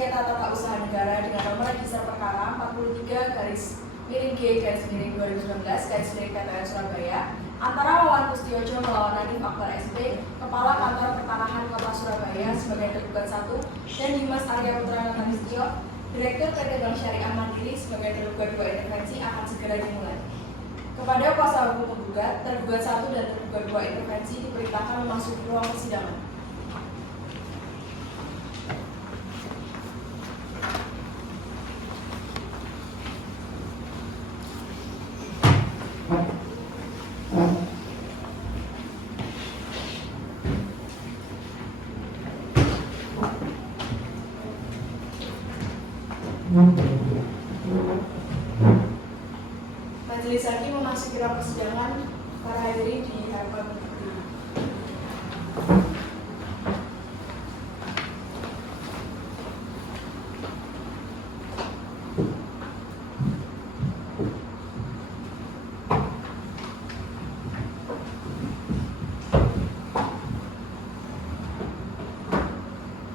sengketa tata usaha negara dengan nomor register perkara 43-G-2019-PTN Surabaya antara Wawan Kustiojo melawan Nadif Akbar SP, Kepala Kantor Pertanahan Kota Surabaya sebagai tergugat 1, dan Dimas Arya Putra Natalisio, Direktur PT Bank Syariah Mandiri sebagai tergugat 2 intervensi akan segera dimulai. Kepada kuasa hukum tergugat 1 dan tergugat 2 intervensi diperintahkan memasuki ruang persidangan. Majelis Hakim memasuki ruang persidangan. Para hadirin diharapkan berdiri.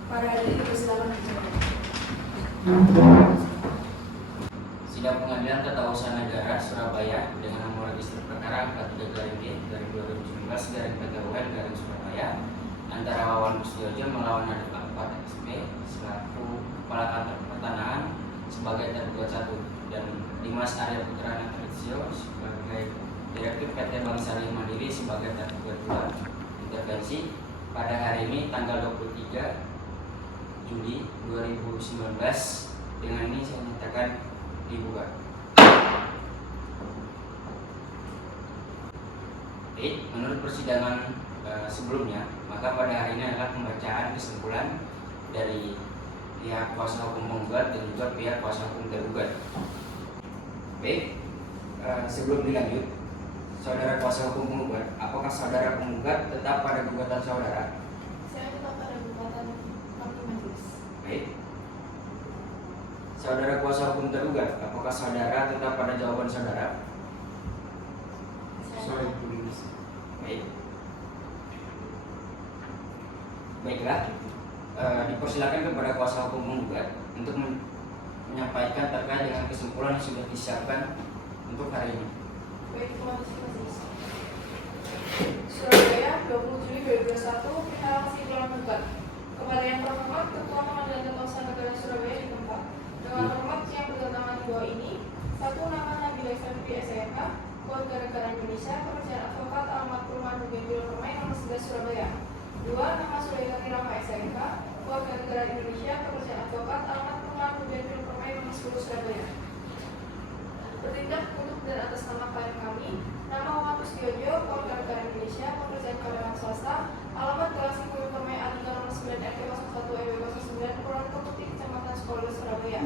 Para hadirin dipersilakan berbicara. Sidang Pengadilan Tata Usaha Negara Surabaya dengan nomor register perkara 43-G-2019-PTN antara Wawan Kustiojo melawan Nadif Akbar SP selaku Kepala Kantor Pertanahan sebagai tergugat 1 dan Dimas Arya Putra Natalisio sebagai Direktur PT Bank Syariah Mandiri sebagai tergugat 2 intervensi pada hari ini tanggal 23 Juli 2019. Dengan ini saya menyatakan dibuka. Baik, menurut persidangan sebelumnya, maka pada hari ini adalah pembacaan kesimpulan dari pihak kuasa hukum penggugat dan juga pihak kuasa hukum tergugat. Baik, sebelum dilanjut, saudara kuasa hukum penggugat, apakah saudara penggugat tetap pada gugatan saudara? Saya tetap pada gugatan kami majelis. Baik. Saudara kuasa hukum tergugat, apakah saudara tetap pada jawaban saudara? Saya Baik. Baiklah, dipersilakan kepada kuasa hukum penggugat untuk menyampaikan terkait dengan kesimpulan yang sudah disiapkan untuk hari ini. Baik, terima kasih majelis. Surabaya, 20 Juli 2021, kita kesimpulan penggugat. Kepada yang terhormat, Ketua Pengadilan Tata Usaha Negara Surabaya di tempat. Dengan hormat yang bertentangan di bawah ini: 1. Nama Nabila Safri SIK, Warga Negara Indonesia, Pekerjaan Advokat, Alamat Perumahan Bukit Permai, Nomor 11 Surabaya. 2. Nama Sulaikati Rama SIK, Warga Negara Indonesia, Pekerjaan Advokat, Alamat Perumahan Bukit Permai, Nomor 10 Surabaya. Bertindak untuk dan atas nama klien kami, nama Wawan Kustiojo, Warga Negara Indonesia, Pekerjaan Karyawan Swasta, Alamat Galasi Bukit Permai, Atika Nomor 9 RT 01 EW 09, Kelurahan Keputi, Kecamatan Sekolah, Surabaya.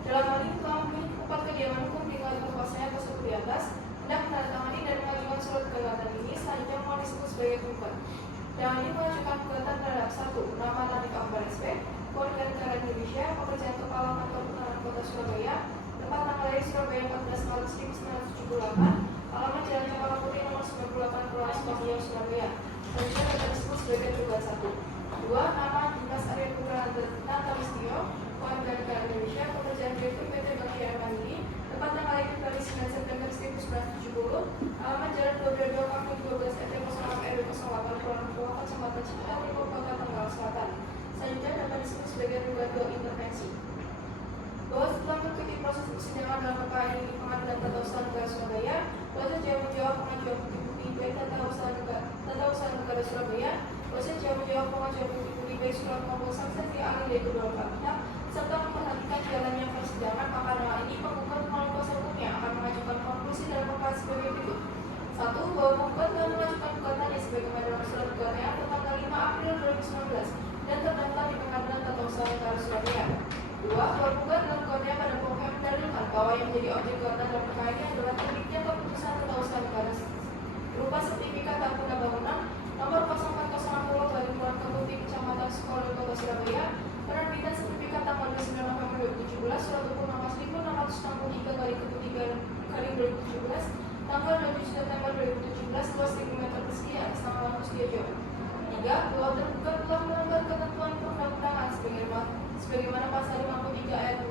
Dalam hal ini telah memiliki tempat kediaman hukum di kantor kuasanya tersebut di atas, hendak menandatangani dan mengajukan surat gugatan ini selanjutnya mau disebut sebagai gugat. Dalam ini mengajukan gugatan terhadap 1. Nama Nadif Akbar SP, Warga Negara Indonesia, Pekerjaan Kepala Kantor Pertanahan Kota Surabaya, tempat tanggal lahir Surabaya 14 Maret 1978, alamat Jalan Cempaka Putih Nomor 98 Kelurahan Sukabumi, Surabaya. Selanjutnya dapat disebut sebagai gugat 1. 2. Nama Dimas Arya Putra Natalisio, Warga Negara Indonesia, Pekerjaan Direktur PT Bank Syariah Mandiri, tempat tanggal lahir 9 September 1970, alamat Jalan 22 Kampung 12 RT 06 RW 08 Kelurahan Pulau Kecamatan Ciputat, Timur Kota Tangerang Selatan. Selanjutnya dapat disebut sebagai gugat 2 intervensi. Bahwa setelah mengikuti proses persidangan dalam perkara ini di Pengadilan Tata Usaha Negara Surabaya, proses jawab menjawab pengajuan bukti-bukti baik Tata Usaha Negara Surabaya, proses jawab menjawab pengajuan bukti-bukti baik surat maupun saksi ahli dari kedua belah pihak, serta memperhatikan jalannya persidangan, maka dalam ini penggugat melalui kuasa hukumnya akan mengajukan konklusi dalam perkara sebagai berikut. 1. Bahwa penggugat telah mengajukan gugatannya sebagaimana dalam surat gugatannya tertanggal 5 April 2019 dan terdaftar di Pengadilan Tata Usaha Negara Surabaya. 2. Bahwa penggugat dalam gugatannya pada pokoknya mendalilkan bahwa yang menjadi objek gugatan dalam perkara ini adalah terbitnya keputusan Tata Usaha Negara berupa sertifikat hak guna bangunan nomor 0460 dari Kelurahan Keputi, Kecamatan Sekolah, Kota Surabaya, penerbitan sertifikat tanggal 29 November 2017, surat hukum nomor 1663 kali Keputi kali 2017, tanggal 27 September 2017, luas 1000 meter persegi atas nama Wawan Kustiojo. 3. Bahwa tergugat telah melanggar ketentuan perundang-undangan sebagaimana pasal 53 ayat 2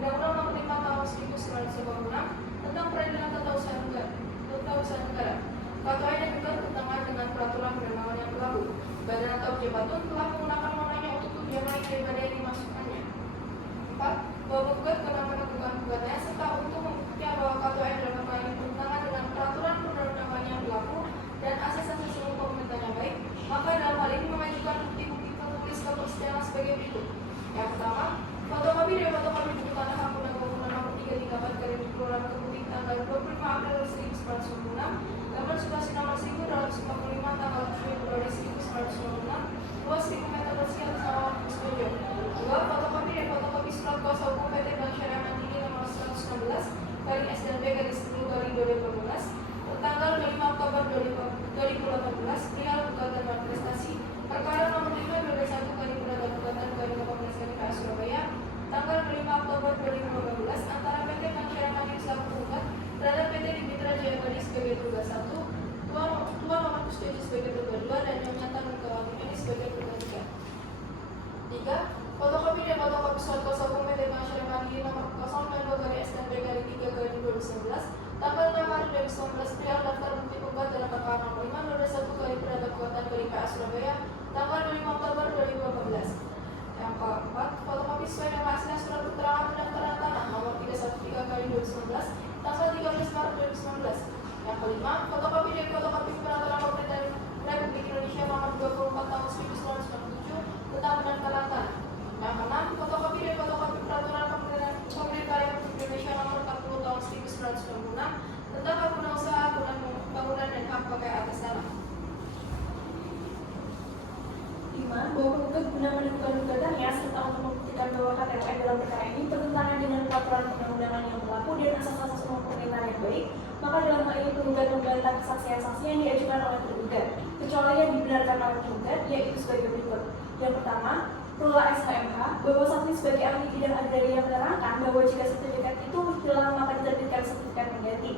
Undang-Undang Nomor 5 Tahun 1996 tentang Peradilan Tata Usaha Negara. KTI dan juga bertentangan dengan peraturan perundangan yang berlaku. Badan atau pejabatun telah menggunakan wewenangnya untuk tujuan lain daripada yang dimasukkannya. 4. Bahwa penggugat guna menentukan gugatnya serta untuk membuktikan bahwa KTI dalam perkara ini bertentangan dengan peraturan perundangan yang berlaku dan asas-asas umum pemerintahan yang baik, maka dalam hal ini mengajukan bukti-bukti tertulis ke persidangan sebagai berikut. Yang pertama, fotokopi dari fotokopi buku tanah hak guna bangunan nomor 334 garis Kelurahan Keputih tanggal 25 April 1996, gambar substansi nomor 1255 tanggal 7 Februari 1996, luas 1000 meter persegi atas nama Kuswojo. 2. Fotokopi dari fotokopi surat kuasa hukum PT Bank Syariah Mandiri nomor 116 garing S dan B garis 10 garing 2018 tanggal 25 Oktober 2018 perihal gugatan dan prestasi perkara nomor 5 2021 garing perdata gugatan garing 18 garing KA Surabaya tanggal 25 Oktober 2018 antara PT Bank Syariah Mandiri selaku penggugat terhadap PT Mitra Jaya Badi sebagai tergugat 1, Tuan Muhammad Kuswojo sebagai tergugat 2 dan Nyonya Megawati ini sebagai tergugat 3. 3. Fotokopi dan fotokopi surat kuasa hukum PT Bank Syariah Mandiri nomor 092 garing S dan B garing 3 garing 2019 tanggal 6 Maret 2019 perihal daftar bukti penggugat dalam perkara nomor 5 21 garing perdata gugatan garing KA Surabaya tanggal 25 Oktober 2018. Yang keempat, fotokopi sesuai dengan hasilnya surat keterangan pendaftaran tanah nomor 313 garing 2019 tanggal 13 Maret 2019. Yang kelima, fotokopi dari fotokopi peraturan pemerintah Republik Indonesia nomor 24 tahun 1997 tentang pendaftaran tanah. Yang keenam, fotokopi dari fotokopi peraturan pemerintah Republik Indonesia nomor 40 tahun 1996 tentang hak guna usaha, bangunan dan hak pakai atas tanah. 5. Bahwa penggugat guna menentukan gugatannya serta untuk membuktikan bahwa KTUN dalam perkara ini bertentangan dengan peraturan perundang-undangan yang berlaku dan asas-asas umum pemerintahan yang baik, maka dalam hal ini penggugat membantah kesaksian-saksi yang diajukan oleh tergugat, kecuali yang dibenarkan oleh penggugat, yaitu sebagai berikut. Yang pertama, Perula SHMH, bahwa saksi sebagai ahli bidang agraria menerangkan bahwa jika sertifikat itu hilang maka diterbitkan sertifikat pengganti.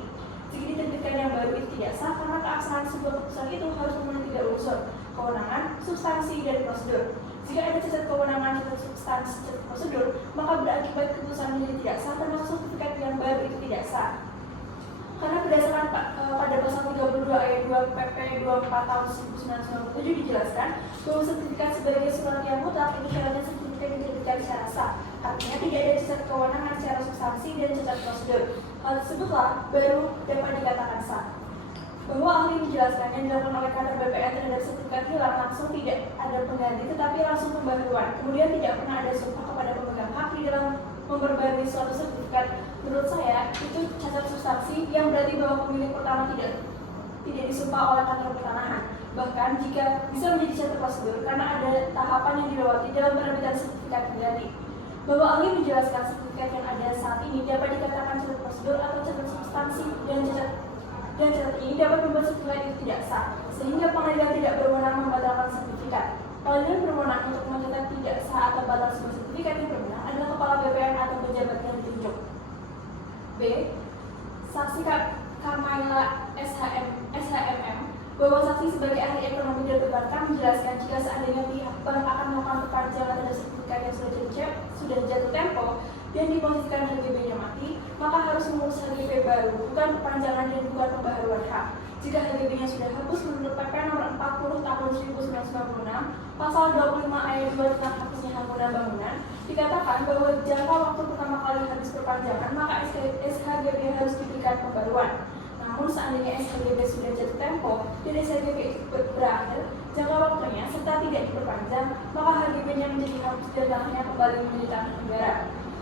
Jika diterbitkan yang baru itu tidak sah karena keabsahan sebuah keputusan itu harus memenuhi 3 unsur: kewenangan, substansi, dan prosedur. Jika ada cacat kewenangan, cacat substansi, cacat prosedur, maka berakibat keputusan menjadi tidak sah termasuk sertifikat yang baru itu tidak sah. Karena berdasarkan pada pasal 32 ayat 2 PP 24 tahun 1997 dijelaskan bahwa sertifikat sebagai surat yang mutlak itu syaratnya sertifikat diterbitkan secara sah. Artinya tidak ada cacat kewenangan secara substansi dan cacat prosedur. Hal tersebutlah baru dapat dikatakan sah. Bahwa ahli menjelaskan yang dilakukan oleh kantor BPN terhadap sertifikat hilang langsung tidak ada pengganti tetapi langsung pembaruan. Kemudian tidak pernah ada sumpah kepada pemegang hak di dalam memperbarui suatu sertifikat. Menurut saya itu cacat substansi yang berarti bahwa pemilik pertama tidak disumpah oleh kantor pertanahan. Bahkan jika bisa menjadi cacat prosedur karena ada tahapan yang dilewati dalam penerbitan sertifikat pengganti. Bahwa ahli menjelaskan sertifikat yang ada saat ini dapat dikatakan cacat prosedur atau cacat substansi dan cacat ini dapat membuat sertifikat itu tidak sah, sehingga pengadilan tidak berwenang membatalkan sertifikat. Pengadilan berwenang untuk mencatat tidak sah atau batal sebuah sertifikat yang berwenang adalah kepala BPN atau pejabat yang ditunjuk. B. Saksi Kamaila SHMM, bahwa saksi sebagai ahli ekonomi dan perbankan menjelaskan jika seandainya pihak bank akan melakukan perpanjangan terhadap sertifikat yang sudah jatuh tempo dan diposisikan HGB-nya mati, maka harus mengurus HGB baru, bukan perpanjangan dan bukan pembaharuan hak. Jika HGB-nya sudah hapus menurut PP nomor 40 tahun 1996, pasal 25 ayat 2 tentang hapusnya hak guna bangunan, dikatakan bahwa jangka waktu pertama kali habis perpanjangan, maka SHGB harus diberikan pembaruan. Namun seandainya SHGB sudah jatuh tempo dan SHGB itu berakhir jangka waktunya serta tidak diperpanjang, maka HGB-nya menjadi hapus dan tanahnya kembali menjadi tanah negara.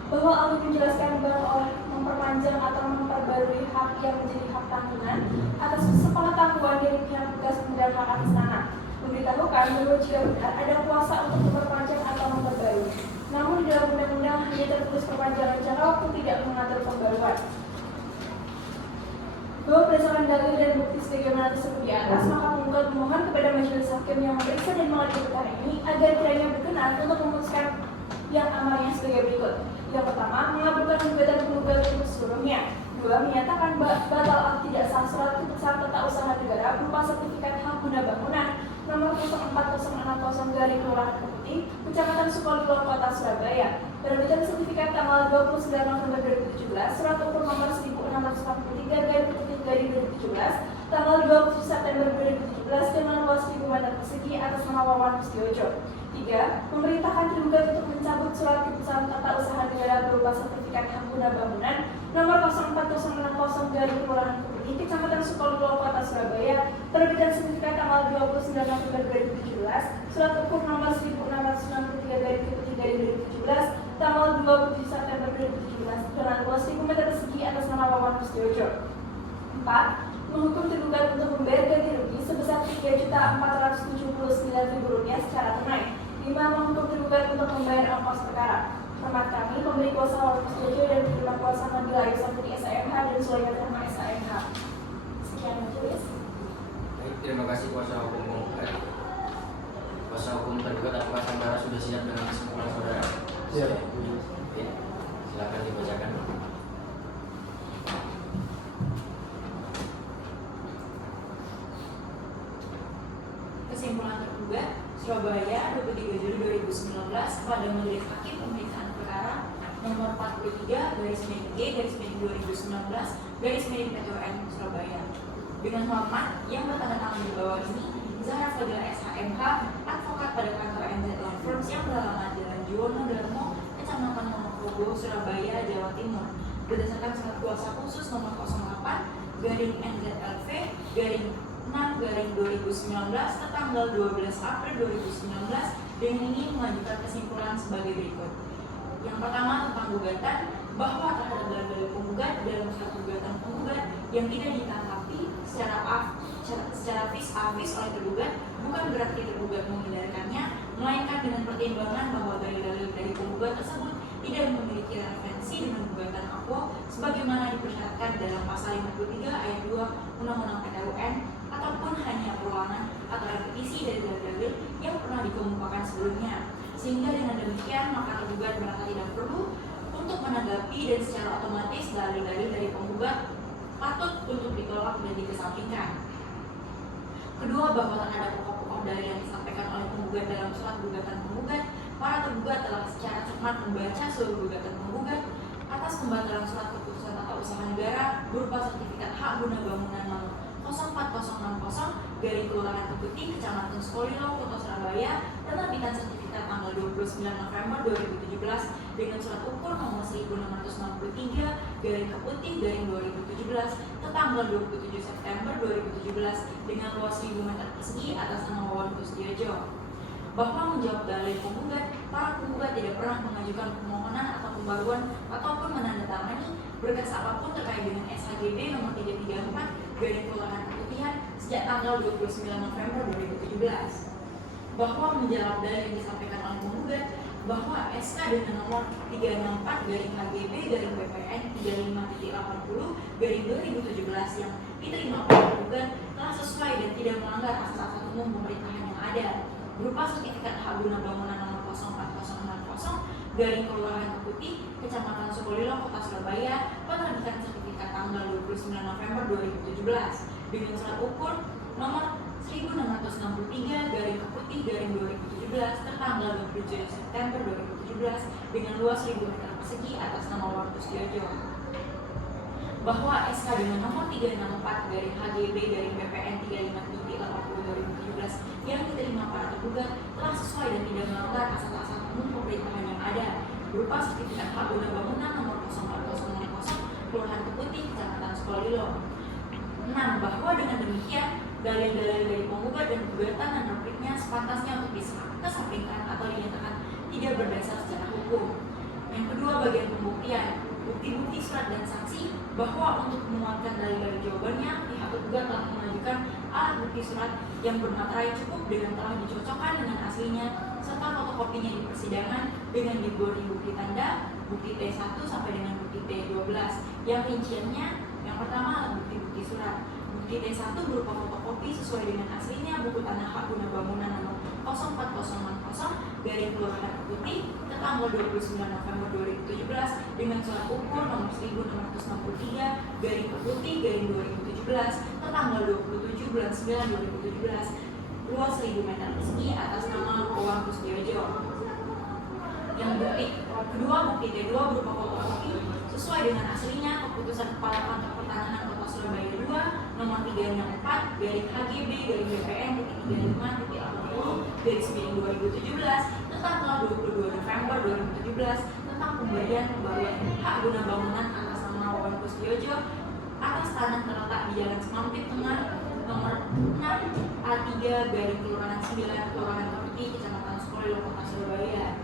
Bahwa ahli menjelaskan bahwa memperpanjang atau memperbarui hak yang menjadi hak tanggungan atas sepengetahuan dari pihak petugas pemegang hak atas tanah. Memberitahukan bahwa jika benar ada kuasa untuk memperpanjang atau memperbarui. Namun di dalam undang-undang hanya tertulis perpanjangan jangka waktu, tidak mengatur pembaruan. Bahwa berdasarkan dalil dan bukti sebagaimana tersebut di atas, maka penggugat memohon kepada majelis hakim yang memeriksa dan mengadili perkara ini agar kiranya berkenan untuk memutuskan yang amarnya sebagai berikut. Yang pertama, mengabulkan gugatan penggugat untuk seluruhnya. 2. Menyatakan batal atau tidak sah surat keputusan tata usaha negara berupa sertifikat hak guna bangunan nomor 04060 garing Kelurahan Keputih Putih, Kecamatan Sukolilo, Kota Surabaya. Penerbitan sertifikat tanggal 29 November 2017, surat ukur nomor 1643/2017, tanggal 27 September 2017 dengan luas 1000 meter persegi atas nama Wawan Mustiojo. 3. Memerintahkan tergugat untuk mencabut surat keputusan tata usaha negara berupa sertifikat hak guna bangunan nomor 04060 dari Kelurahan Keputih, Kecamatan Sukolilo, Kota Surabaya, terbitan sertifikat tanggal 29 November 2017, surat ukur nomor 1663 dari Keputih dari 2017, tanggal 27 September 2017 dengan luas 1000 meter persegi atas nama Wawan Mustiojo. 4. Menghukum tergugat untuk membayar ganti rugi sebesar Rp3.479.000 secara tunai. 5. Menghukum tergugat untuk membayar ongkos perkara. Hormat kami, pemberi kuasa Wawan Mustiojo dan penerima kuasa Nabila Ayu Safri SAMH dan Sulaiman Rahma SAMH. Sekian majelis. Baik, terima kasih kuasa hukum penggugat. Kuasa hukum tergugat apakah saudara sudah siap dengan kesimpulan saudara? Siap. Oke, silakan dibacakan. Kesimpulan tergugat, Surabaya, 23 Juli 2019, kepada Majelis Hakim Pemeriksaan Perkara nomor 43/2019/PTUN Surabaya. Dengan hormat yang bertanda tangan di bawah ini, Zahra Fadila SHMH, advokat pada kantor NZ Law Firms yang beralamat Jalan Juwono Darmo, Kecamatan Monokobo, Surabaya, Jawa Timur, berdasarkan surat kuasa khusus nomor 08/NZLV/6/2019 tertanggal 12 April 2019 dengan ini mengajukan kesimpulan sebagai berikut. Yang pertama tentang gugatan, bahwa terhadap dalil penggugat dalam surat gugatan penggugat yang tidak ditanggapi secara vis-a-vis oleh tergugat bukan berarti tergugat menghindarkannya, melainkan dengan pertimbangan bahwa dalil-dalil dari penggugat tersebut tidak memiliki referensi dengan gugatan akwo sebagaimana dipersyaratkan dalam pasal 53 ayat 2 Undang-Undang PTUN ataupun hanya perulangan atau repetisi dari dalil-dalil yang pernah dikemukakan sebelumnya, sehingga dengan demikian maka tergugat merasa tidak perlu untuk menanggapi dan secara otomatis dalil-dalil dari penggugat patut untuk ditolak dan dikesampingkan. Kedua, bahwa terhadap pokok-pokok dalil yang disampaikan oleh penggugat dalam surat gugatan penggugat, para tergugat telah secara cermat membaca seluruh gugatan penggugat atas pembatalan surat keputusan tata usaha negara berupa sertifikat hak guna bangunan nomor 04060 dari Kelurahan Keputih, Kecamatan Sukolilo, Kota Surabaya, penerbitan sertifikat tanggal 29 November 2017 dengan surat ukur nomor 1663 dari Keputih dari 2017 tertanggal 27 September 2017 dengan luas 1000 meter persegi atas nama Wawan Mustiojo. Bahwa menjawab dalil penggugat, para penggugat tidak pernah mengajukan permohonan atau pembaruan ataupun menandatangani berkas apapun terkait dengan SHGB nomor 334 dari Kelurahan Keputihan sejak tanggal 29 November 2017. Bahwa menjawab dalil yang disampaikan oleh penggugat bahwa SK dengan nomor 364 dari HGB dari BPN 35.80 dari 2017 yang diterima oleh penggugat telah sesuai dan tidak melanggar asas-asas umum pemerintahan yang ada, berupa sertifikat hak guna bangunan nomor 04060 dari Kelurahan Keputih, Kecamatan Sukolilo, Kota Surabaya, penerbitan sertifikat tanggal 29 November 2017 dengan surat ukur nomor 1663 dari Keputih dari 2017 tertanggal 27 September 2017 dengan luas 1000 meter persegi atas nama Wawan Mustiojo. Bahwa SK dengan nomor 364 dari HGB dari BPN 35.80 2017 yang diterima para tergugat telah sesuai dan tidak melanggar asas-asas umum pemerintahan yang ada, berupa sertifikat hak guna bangunan nomor 04060 Kelurahan Keputih, Kecamatan Sukolilo. 6. Bahwa dengan demikian dalil-dalil dari penggugat dan gugatan dan repliknya sepantasnya untuk dikesampingkan atau dinyatakan tidak berdasar secara hukum. Yang kedua, bagian pembuktian, bukti-bukti surat dan saksi, bahwa untuk menguatkan dalil-dalil jawabannya, pihak tergugat telah mengajukan alat bukti surat yang bermaterai cukup dengan telah dicocokkan dengan aslinya serta fotokopinya di persidangan dengan diberi bukti tanda, bukti T1 sampai dengan bukti T12 yang rinciannya yang pertama alat bukti-bukti surat. Bukti T1 berupa fotokopi sesuai dengan aslinya buku tanah hak guna bangunan nomor 04060 dari Kelurahan Keputih tertanggal 29 November 2017 dengan surat ukur nomor 1663 dari Keputih dari 2017 tertanggal 27 bulan 9 2017 luas 1000 meter persegi atas nama Wawan Kusdiojo. Yang kedua bukti T2 berupa fotokopi sesuai dengan aslinya keputusan Kepala Kantor Pertanahan Kota Surabaya 2 nomor 364 garing HGB garing BPN titik 35 titik 80 garing 2017 tentang tanggal 22 November 2017 tentang pemberian pembaruan hak guna bangunan atas nama Wawan Kusdiojo atas tanah terletak di Jalan Semampit Tengah nomor 6 A3 garing Kelurahan 9 Kelurahan Kepeti Kecamatan Sukolilo Kota Surabaya.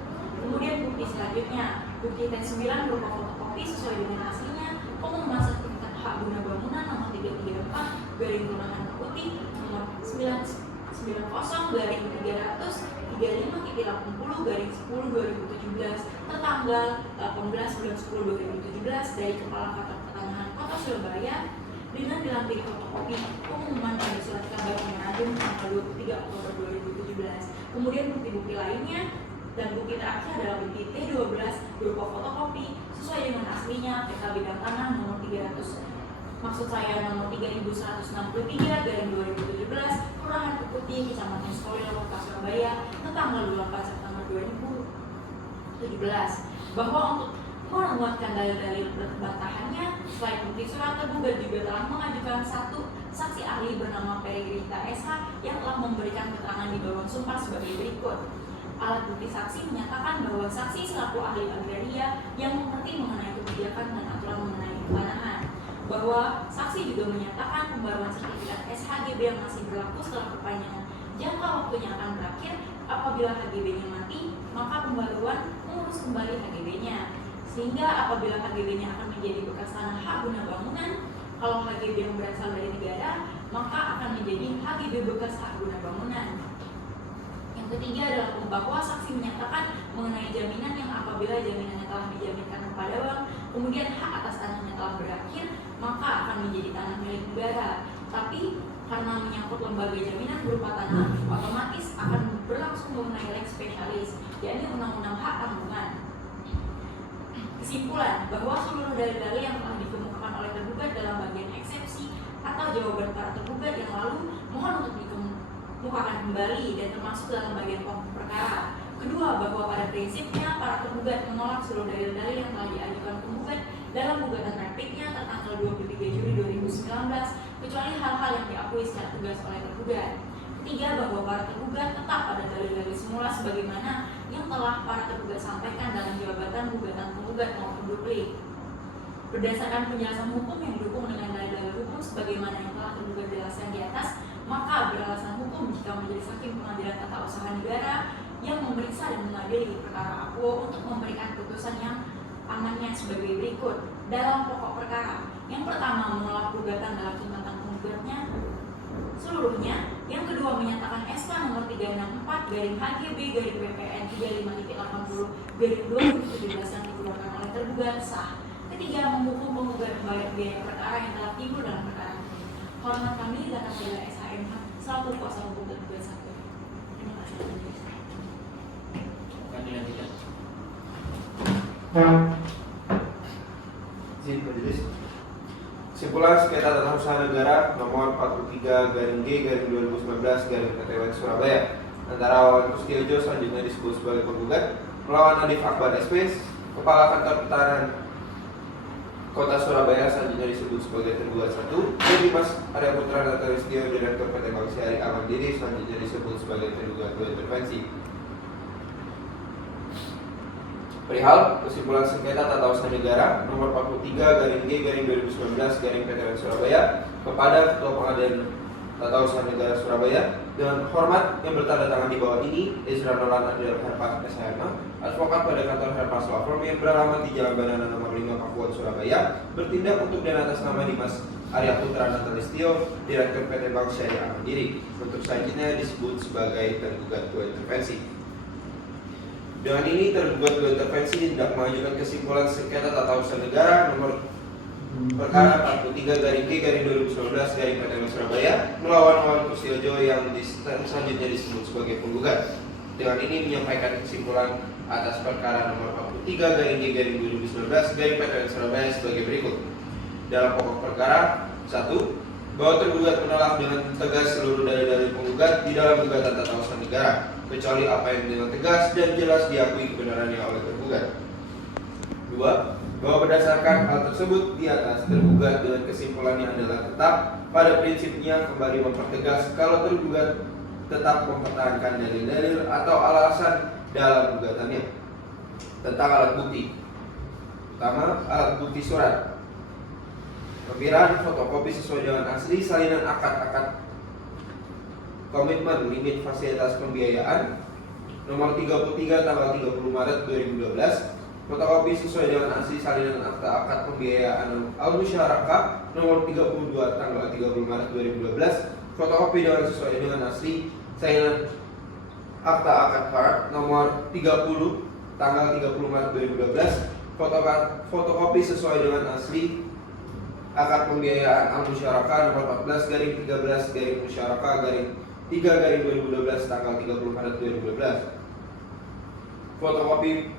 Kemudian bukti selanjutnya, bukti T9 berupa fotokopi sesuai dengan aslinya pengumuman sertifikat hak guna bangunan nomor 334 garing Kelurahan Keputih nomor 990 garing 335.80 garing 10 2017 tertanggal 18 bulan 10 2017 dari Kepala Kantor Pertanahan Kota Surabaya dengan dilampiri fotokopi pengumuman pada surat kabar memorandum tanggal 23 Oktober 2017. Kemudian bukti-bukti lainnya dan bukti terakhir adalah bukti T12 berupa fotokopi sesuai dengan aslinya PK bidang tanah nomor 300 maksud saya nomor 3163 garing 2017 Kelurahan Keputih Kecamatan Sukolilo Kota Surabaya tanggal 28 September 2017 bahwa untuk menguatkan dalil-dalil bantahannya selain bukti surat tergugat juga telah mengajukan satu saksi ahli bernama Perigrita SH yang telah memberikan keterangan di bawah sumpah sebagai berikut. Alat bukti saksi menyatakan bahwa saksi selaku ahli agraria yang mengerti mengenai kebijakan dan aturan mengenai tanah. Bahwa saksi juga menyatakan pembaruan sertifikat SHGB yang masih berlaku setelah perpanjangan jangka waktunya akan berakhir apabila HGB-nya mati, maka pembaruan mengurus kembali HGB-nya. Sehingga apabila HGB-nya akan menjadi bekas tanah hak guna bangunan, kalau HGB yang berasal dari negara, maka akan menjadi HGB bekas hak guna bangunan. Yang ketiga adalah bahwa saksi menyatakan mengenai jaminan yang apabila jaminannya telah dijaminkan kepada bank, kemudian hak atas tanahnya telah berakhir, maka akan menjadi tanah milik negara. Tapi karena menyangkut lembaga jaminan berupa tanah, otomatis akan berlangsung mengenai lex specialis, yakni undang-undang hak tanggungan. Kesimpulan bahwa seluruh dalil-dalil yang telah dikemukakan oleh tergugat dalam bagian eksepsi atau jawaban para tergugat yang lalu mohon untuk dikemukakan kembali dan termasuk dalam bagian pokok perkara. Kedua, bahwa pada prinsipnya para tergugat menolak seluruh dalil-dalil yang telah diajukan penggugat dalam gugatan repliknya tertanggal 23 Juli 2019 kecuali hal-hal yang diakui secara tegas oleh tergugat. Ketiga, bahwa para tergugat tetap pada dalil-dalil semula sebagaimana yang telah para tergugat sampaikan dalam jabatan gugatan penggugat maupun duplik. Berdasarkan penjelasan hukum yang didukung dengan dalil-dalil hukum sebagaimana yang telah tergugat jelaskan di atas, maka beralasan hukum jika menjadi hakim pengadilan tata usaha negara yang memeriksa dan mengadili perkara akuo untuk memberikan putusan yang amannya sebagai berikut dalam pokok perkara. Yang pertama, menolak gugatan dalam tuntutan penggugatnya seluruhnya. Yang kedua, menyatakan SK nomor 364 garing HGB garing BPN 35.80 garing 2017 yang dikeluarkan oleh tergugat sah. Ketiga, menghukum penggugat membayar biaya perkara yang telah timbul dalam perkara. Hormat kami dikatakan pada SHMH selaku kuasa hukum tergugat 1. Terima kasih. Bukan dilanjutkan. Izin majelis. Kesimpulan sengketa tata usaha negara nomor 43 garing G garing 2019 garing PTWN Surabaya antara Wawan Kusdiojo selanjutnya disebut sebagai penggugat melawan Nadif Akbar SP, Kepala Kantor Pertanahan Kota Surabaya selanjutnya disebut sebagai tergugat 1, dan Dimas Arya Putra Natalistio Direktur PT Bank Syariah Ahmad Diri selanjutnya disebut sebagai tergugat 2 intervensi. Perihal kesimpulan sengketa tata usaha negara nomor 43 garing G garing 2019 garing PTWN Surabaya kepada Ketua Pengadilan Tata Usaha Negara Surabaya dengan hormat yang bertanda tangan di bawah ini Ezra Nolan Adriel Herpas SHM, advokat pada kantor Herpas Law Firm yang beralamat di Jalan Banana nomor 5 Pakuan Surabaya, bertindak untuk dan atas nama Dimas Arya Putra Natalistio Direktur PT Bank Syariah Ahmad Diri. Untuk selanjutnya disebut sebagai tergugat 2 intervensi. Dengan ini tergugat 2 intervensi tidak mengajukan kesimpulan sengketa tata usaha negara nomor perkara 43 garing G garing 2019 garing PTWN Surabaya melawan Wawan Kusdiojo yang selanjutnya disebut sebagai penggugat. Dengan ini menyampaikan kesimpulan atas perkara nomor 43 garing G garing 2019 garing PTWN Surabaya sebagai berikut. Dalam pokok perkara 1, bahwa tergugat menolak dengan tegas seluruh dalil-dalil penggugat di dalam gugatan tata usaha negara, kecuali apa yang dengan tegas dan jelas diakui kebenarannya oleh tergugat. 2. Bahwa berdasarkan hal tersebut di atas, tergugat dengan kesimpulannya adalah tetap pada prinsipnya kembali mempertegas kalau tergugat tetap mempertahankan dalil-dalil atau alasan dalam gugatannya. Tentang alat bukti. Pertama, alat bukti surat. Lempiran fotokopi sesuai dengan asli, salinan akad-akad komitmen limit fasilitas pembiayaan nomor 33 tanggal 30 Maret 2012, fotokopi sesuai dengan asli salinan akta akad pembiayaan al-musyarakah nomor 32 tanggal 30 Maret 2012, fotokopi dengan sesuai dengan asli salinan akta akad card nomor 30 tanggal 30 Maret 2012, fotokopi sesuai dengan asli akad pembiayaan al-musyarakah nomor 14/13/musyarakah/3/2012 tanggal 30 Maret 2012. Fotokopi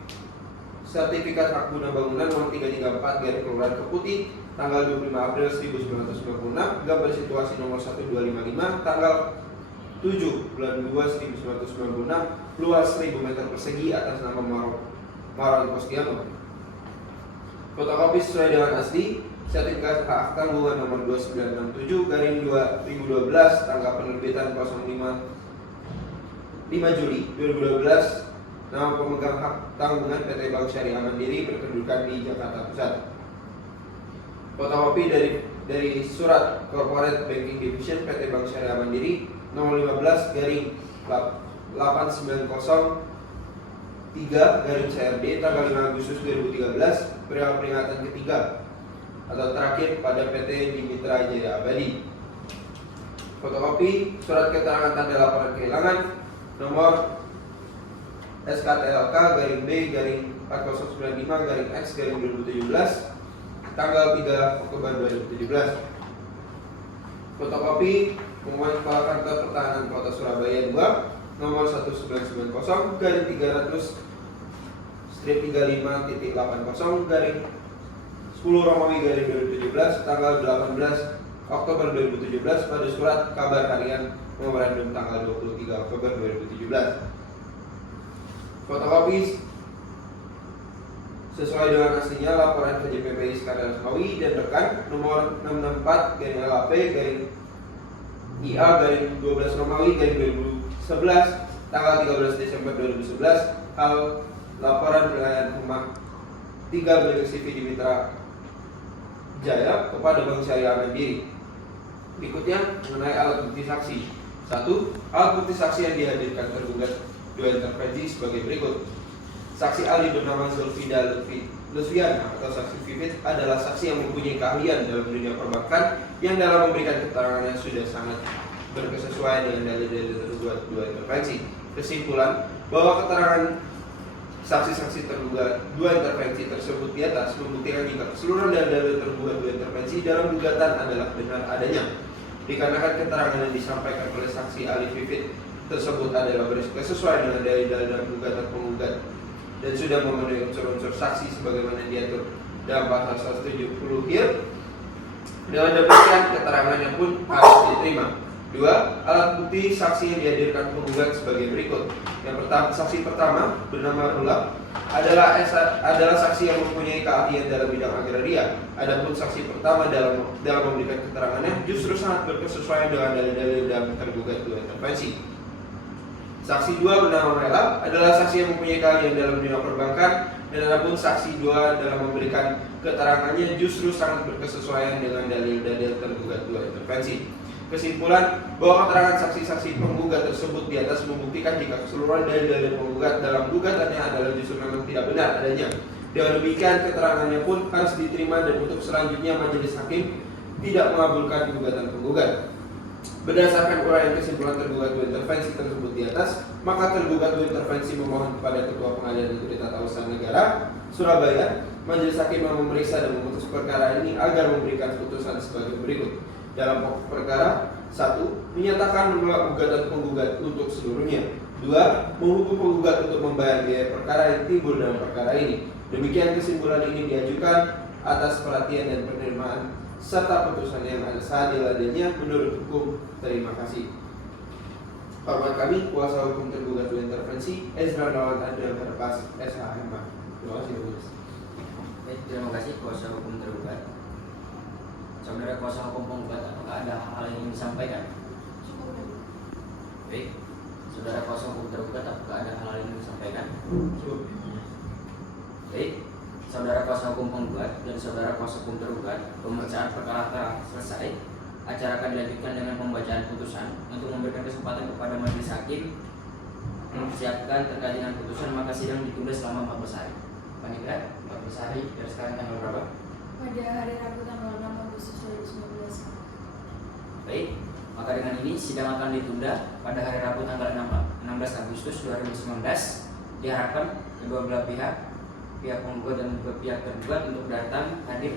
sertifikat hak guna bangunan nomor 334 Kelurahan Keputih tanggal 25 April 1996, gambar situasi nomor 1255 tanggal 7 bulan 2 1996, luas 1000 meter persegi atas nama Maron Kostiano. Fotokopi sesuai dengan asli sertifikat hak tanggungan nomor 2967/2012 tanggal penerbitan 5 Juli 2012, nama pemegang hak tanggungan PT Bank Syariah Mandiri berkedudukan di Jakarta Pusat. Fotokopi dari surat Corporate Banking Division PT Bank Syariah Mandiri nomor 15/8903/CRD tanggal 5 Agustus 2013, perihal peringatan ketiga atau terakhir pada PT Dimitra Jaya Abadi. Fotokopi surat keterangan tanda laporan kehilangan nomor SKTLK-B/4095-X/2017 tanggal 3 Oktober 2017. Fotokopi pengumuman Kepala Kantor Pertahanan Kota Surabaya 2 nomor 1990-300/35.80/10 tanggal 18 Oktober 2017 pada surat kabar harian memorandum tanggal 23 Oktober 2017. Fotokopi sesuai dengan aslinya laporan KJPPI Iskandar Asmawi dan rekan nomor 664-LAP-IA-12 Romawi-2011 tanggal 13 Desember 2011, hal laporan wilayah rumah 3 milik CV Dimitra Jaya kepada Bank Syariah Mandiri. Berikutnya mengenai alat bukti saksi. 1. Alat bukti saksi yang dihadirkan tergugat 2 intervensi sebagai berikut. Saksi ahli bernama Zulfida Lutfiana atau saksi Vivit adalah saksi yang mempunyai keahlian dalam dunia perbankan yang dalam memberikan keterangannya sudah sangat berkesesuaian dengan dalil-dalil tergugat 2 intervensi. Kesimpulan bahwa keterangan saksi-saksi tergugat 2 intervensi tersebut di atas membuktikan jika keseluruhan dalil-dalil tergugat 2 intervensi dalam gugatan adalah benar adanya, dikarenakan keterangan yang disampaikan oleh saksi ahli Vivit tersebut adalah bersesuaian dengan dalil-dalil dalam gugatan penggugat dan sudah memenuhi unsur-unsur saksi sebagaimana diatur dalam pasal 170 HIR. Dengan demikian keterangannya pun harus diterima. 2. Alat bukti saksi yang dihadirkan penggugat sebagai berikut. Yang pertama, saksi pertama bernama Rula adalah saksi yang mempunyai keahlian dalam bidang agraria. Adapun saksi pertama dalam memberikan keterangannya justru sangat berkesesuaian dengan dalil-dalil dalam tergugat 2 intervensi. Saksi 2 bernama Mela adalah saksi yang mempunyai keahlian dalam bidang perbankan, dan adapun saksi 2 dalam memberikan keterangannya justru sangat berkesesuaian dengan dalil-dalil tergugat 2 intervensi. Kesimpulan bahwa keterangan saksi-saksi penggugat tersebut di atas membuktikan jika keseluruhan dalil-dalil penggugat dalam gugatannya adalah justru memang tidak benar adanya. Dengan demikian keterangannya pun harus diterima dan untuk selanjutnya majelis hakim tidak mengabulkan gugatan penggugat. Berdasarkan uraian kesimpulan tergugat 2 intervensi tersebut di atas, maka tergugat 2 intervensi memohon kepada Ketua Pengadilan Negeri Tata Usaha Negara Surabaya, majelis hakim yang memeriksa dan memutus perkara ini agar memberikan putusan sebagai berikut. Dalam pokok perkara, 1. Menyatakan menolak gugatan penggugat untuk seluruhnya. 2. Menghukum penggugat untuk membayar biaya perkara yang timbul dalam perkara ini. Demikian kesimpulan ini diajukan atas perhatian dan penerimaan serta putusan yang seadil-adilnya menurut hukum. Terima kasih. Hormat kami, kuasa hukum tergugat intervensi Ezra Lawan Adrian Terpas, SHM. Terima kasih, Majelis. Baik, terima kasih kuasa hukum tergugat. Saudara kuasa hukum penggugat, apakah ada hal yang ingin disampaikan? Cukup dulu. Baik, saudara kuasa hukum tergugat, apakah ada hal yang ingin disampaikan? Cukup. Baik, saudara kuasa hukum penggugat dan saudara kuasa hukum tergugat, pemeriksaan perkara telah selesai. Acara akan dilanjutkan dengan pembacaan putusan. Untuk memberikan kesempatan kepada majelis hakim mempersiapkan terkait dengan putusan, maka sidang ditunda selama 14 hari. Panitia, 14 hari dari sekarang tanggal berapa? Pada hari Rabu tanggal 6 Agustus 2019. Baik, maka dengan ini sidang akan ditunda pada hari Rabu tanggal 16 Agustus 2019. Diharapkan kedua belah pihak penggugat dan juga pihak tergugat untuk datang hadir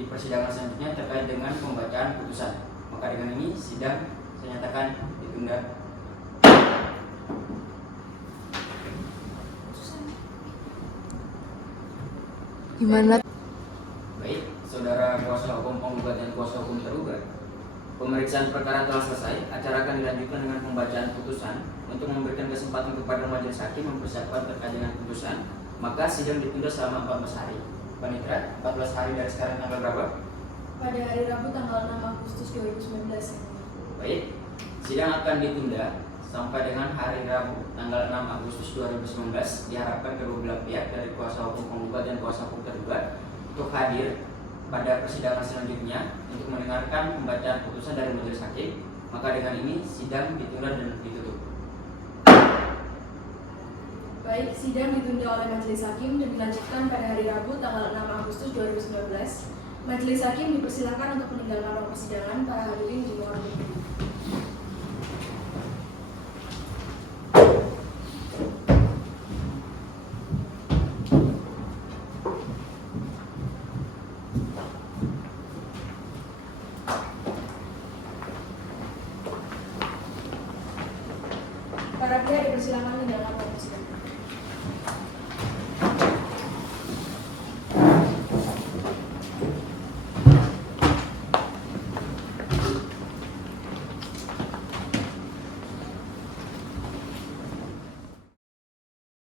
di persidangan selanjutnya terkait dengan pembacaan putusan. Maka dengan ini sidang saya nyatakan ditunda. Gimana? Baik, saudara kuasa hukum penggugat dan kuasa hukum tergugat, pemeriksaan perkara telah selesai. Acara akan dilanjutkan dengan pembacaan putusan. Untuk memberikan kesempatan kepada majelis hakim mempersiapkan terkait dengan putusan, maka sidang ditunda selama 14 hari. Panitra, 14 hari dari sekarang tanggal berapa? Pada hari Rabu tanggal 6 Agustus 2019. Baik, sidang akan ditunda sampai dengan hari Rabu tanggal 6 Agustus 2019. Diharapkan kedua belah pihak dari kuasa hukum penggugat dan kuasa hukum tergugat untuk hadir pada persidangan selanjutnya untuk mendengarkan pembacaan putusan dari majelis hakim. Maka dengan ini sidang ditunda dan ditutup. Baik, sidang ditunda oleh Majelis Hakim dan dilanjutkan pada hari Rabu tanggal 6 Agustus 2019. Majelis Hakim dipersilakan untuk meninggalkan ruang persidangan. Para hadirin dimohon berdiri.